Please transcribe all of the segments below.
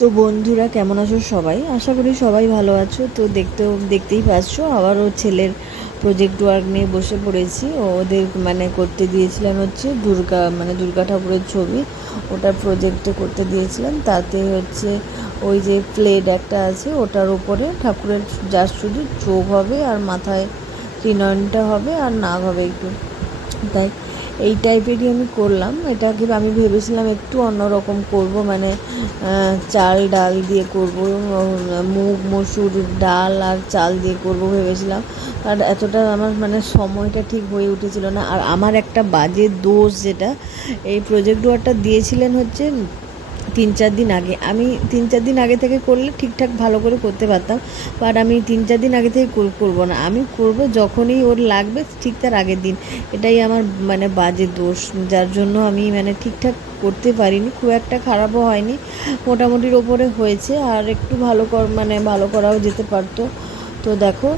তো বন্ধুরা, কেমন আছো সবাই? আশা করি সবাই ভালো আছো। তো দেখতেও, দেখতেই পাচ্ছ, আবারও ছেলের প্রজেক্ট ওয়ার্ক নিয়ে বসে পড়েছি। ওদের মানে করতে দিয়েছিলাম হচ্ছে দুর্গা মানে দুর্গা ঠাকুরের ছবি। ওটার প্রজেক্টে করতে দিয়েছিলাম। তাতে হচ্ছে ওই যে প্লেট একটা আছে, ওটার উপরে ঠাকুরের যার শুধু চোখ হবে আর মাথায় ত্রিনয়নটা হবে আর নাক হবে একটু। তাই এই টাইপেরই আমি করলাম। এটাকে আমি ভেবেছিলাম একটু অন্যরকম করব মানে চাল, ডাল দিয়ে করব, মুগ, মসুর ডাল আর চাল দিয়ে করব ভেবেছিলাম। আর এতটা আমার মানে সময়টা ঠিক হয়ে উঠেছিল না। আর আমার একটা বাজে দোষ যেটা, এই প্রজেক্ট ওয়ার্কটা দিয়েছিলেন হচ্ছে তিন চার দিন আগে। আমি তিন চার দিন আগে থেকে করলে ঠিকঠাক ভালো করে করতে পারতাম বাট আমি তিন চার দিন আগে থেকে কর- করব না। আমি করব যখনই ওর লাগবে, ঠিক তার আগের দিন। এটাই আমার মানে বাজে দোষ, যার জন্য আমি মানে ঠিকঠাক করতে পারিনি। খুব একটা খারাপও হয়নি। মোটামুটির ওপরে হয়েছে, আর একটু ভালো কর মানে ভালো করাও যেতে পারতো। তো দেখো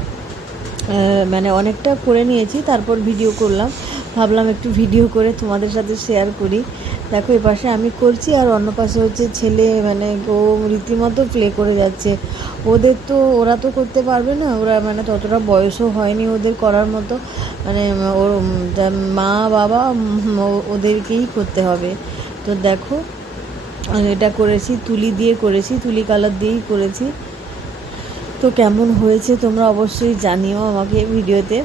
মানে অনেকটা করে নিয়েছি, তারপর ভিডিও করলাম। ভাবলাম একটু ভিডিও করে তোমাদের সাথে শেয়ার করি। দেখো এ পাশে আমি করছি আর অন্য পাশে হচ্ছে ছেলে মানে ও রীতিমতো প্লে করে যাচ্ছে। ওদের তো, ওরা তো করতে পারবে না। ওরা মানে ততটা বয়সও হয়নি ওদের করার মতো। মানে ওর মা, বাবা ওদেরকেই করতে হবে। তো দেখো এটা করেছি, তুলি দিয়ে করেছি, তুলি কালার দিয়েই করেছি। তো কেমন হয়েছে তোমরা অবশ্যই জানিও আমাকে ভিডিওতে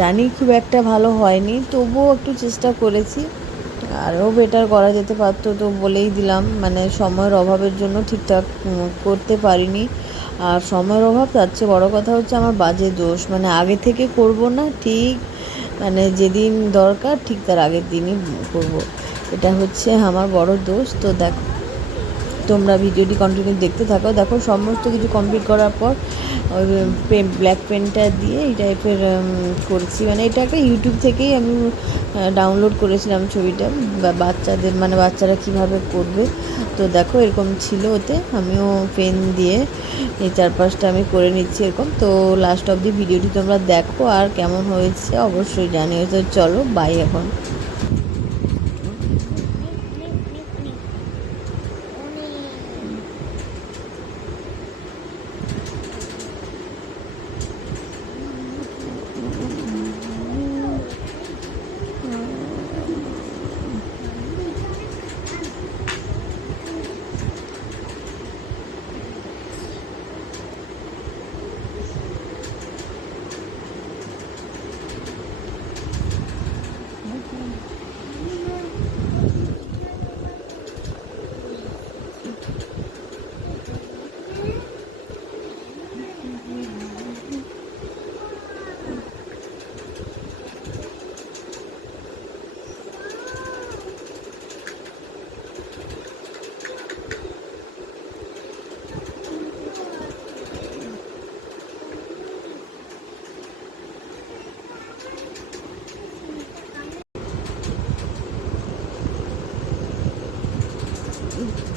জানি খুব একটা ভালো হয়নি, তবুও একটু চেষ্টা করেছি। আরও বেটার করা যেতে পারতো তো বলেই দিলাম। মানে সময়ের অভাবের জন্য ঠিকঠাক করতে পারিনি। আর সময়ের অভাব, তার চেয়ে বড়ো কথা হচ্ছে আমার বাজে দোষ। মানে আগে থেকে করব না, ঠিক মানে যেদিন দরকার, ঠিক তার আগের দিনই করব। এটা হচ্ছে আমার বড় দোষ। তো দেখো, তোমরা ভিডিওটি কন্টিনিউ দেখতে থাকো। দেখো, সমস্ত কিছু কমপ্লিট করার পর ওই পেন ব্ল্যাক পেনটা দিয়ে এই টাইপের করছি। মানে এটাকে ইউটিউব থেকেই আমি ডাউনলোড করেছিলাম ছবিটা। বাচ্চাদের মানে বাচ্চারা কীভাবে করবে। তো দেখো, এরকম ছিল ওতে। আমিও পেন দিয়ে এই চারপাশটা আমি করে নিচ্ছি এরকম। তো লাস্ট অব দি ভিডিওটি তোমরা দেখো আর কেমন হয়েছে অবশ্যই জানিও। তো চলো বাই এখন। Ooh.